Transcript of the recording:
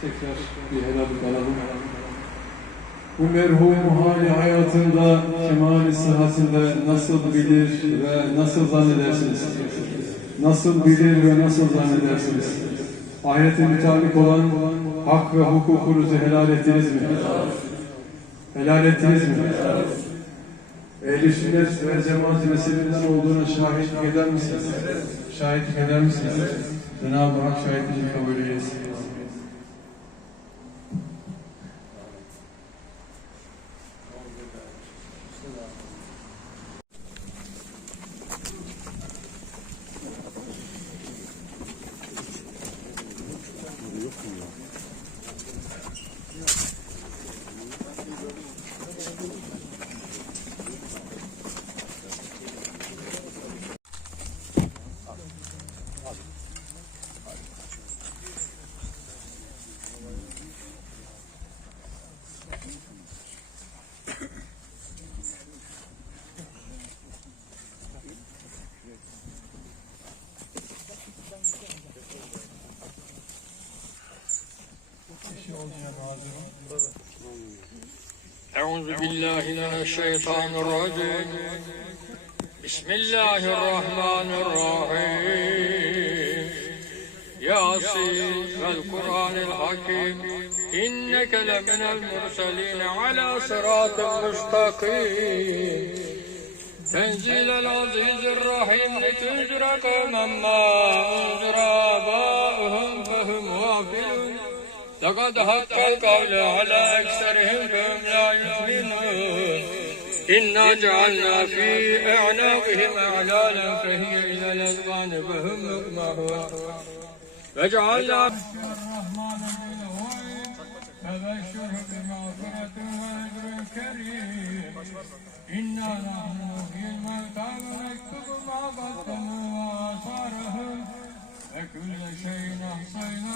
tekrar bir helallik alalım. Bu merhum hali hayatında, kemali sıhhatinde nasıl bilir ve nasıl zannedersiniz? Nasıl bilir ve nasıl zannedersiniz? Ahirete mütabık olan hak ve hukukunuzu helal ettiniz mi? Helal ettiniz mi? Ehl-i sünnet ve cemaat mezhebinden olduğuna şahitlik eder misiniz? Şahitlik eder misiniz? Cenab-ı Hak şahitliğini kabul eylesin. أعوذ بالله من الشيطان الرجيم. بسم الله الرحمن الرحيم. ياسين والقرآن الحكيم. إنك لمن المرسلين على صراط مستقيم. تنزيل العزيز الرحيم لتنذر قوما ما آباؤهم فهم غافلون لقد حق القول على أكثرهم فهم لا يؤمنون. إنا جعلنا في أعناقهم أعلالا فهي إلى الأذقان فهم مقمحون. وجعلنا الرحمن فبشره بمغفرة وأجر كريم. إنا نحن نحيي الموتى ونكتب ما قدموا وآثارهم. وكل شيء أحصيناه.